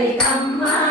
ริกรรมมา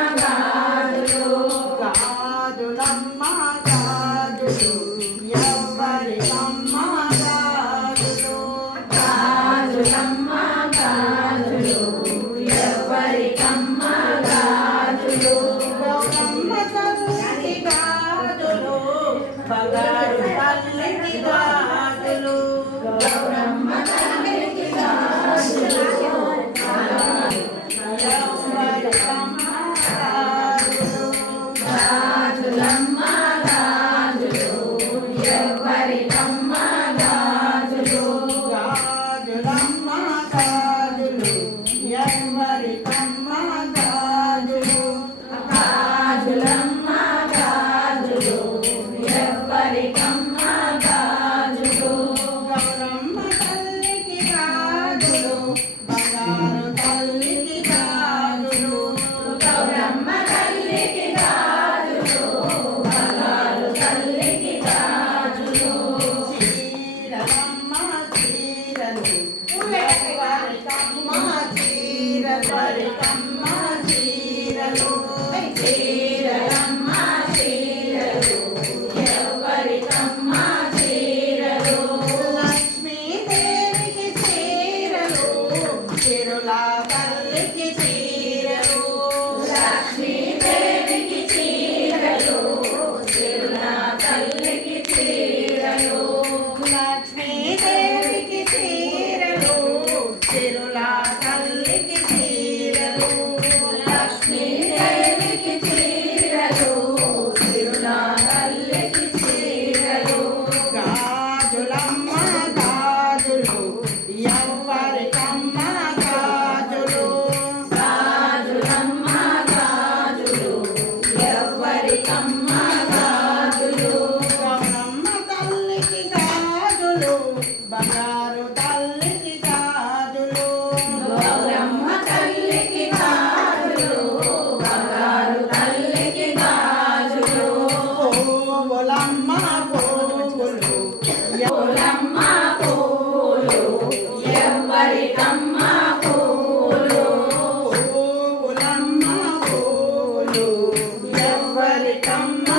come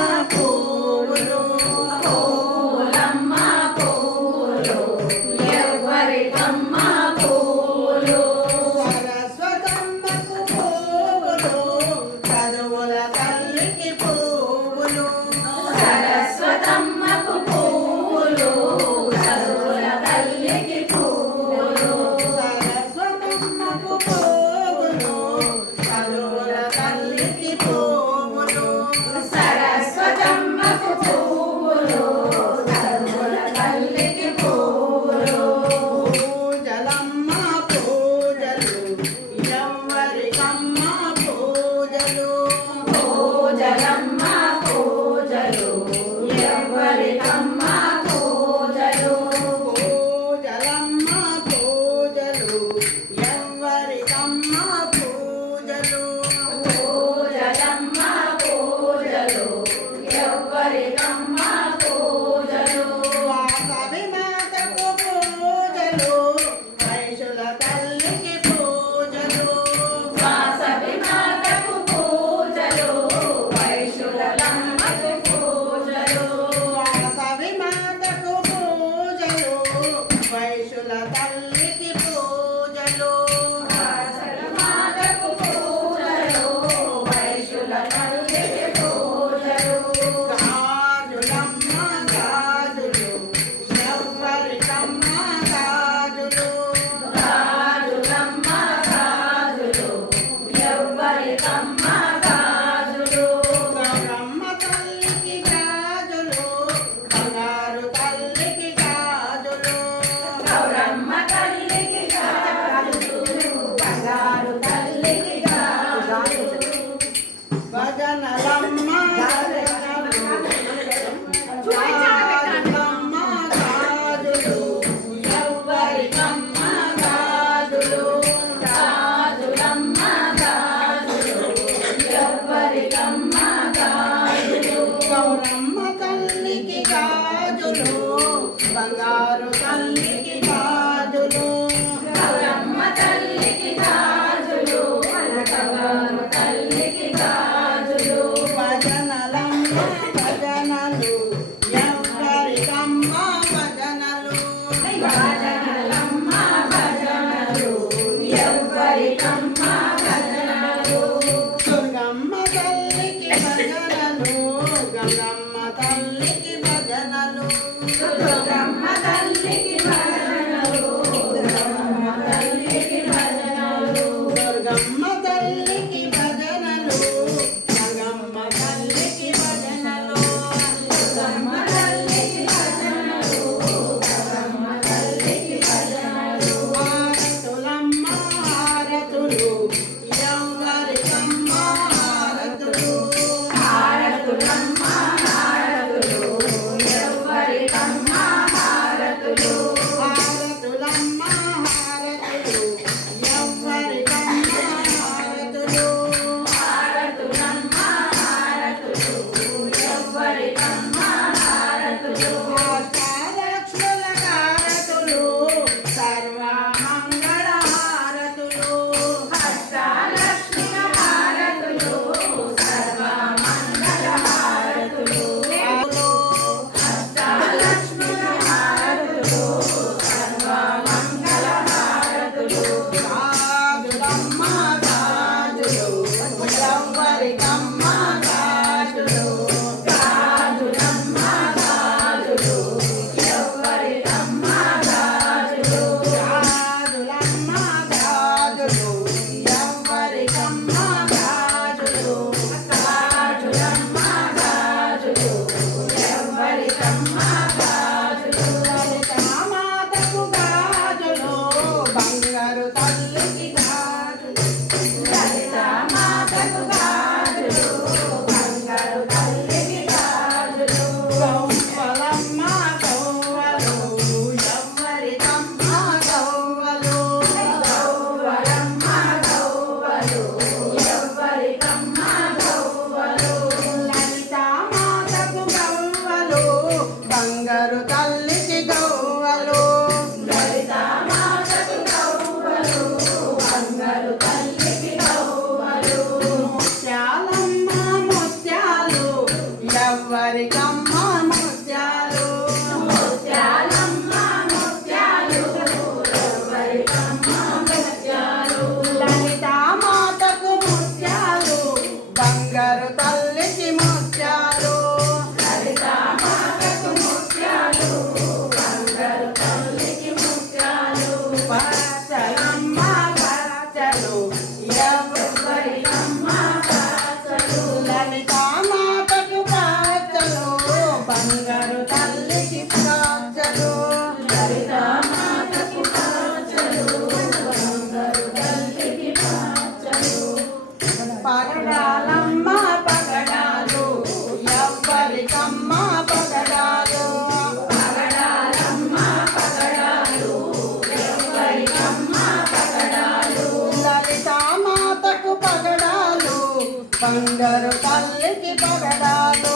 బంగారు తల్లికి పగడాలు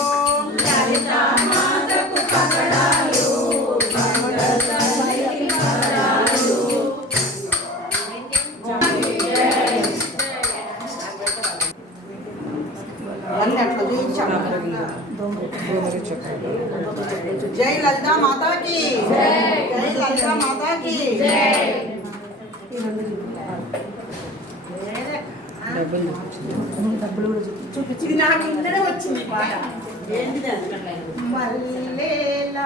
మాతకు పగడాలు అన్ని అట్లా చూపించాము జై లలిత మాతాకి జై డబ్బులు డబ్బులు కూడా చూపించి. వచ్చింది పాట ఏంటిది మల్లేలా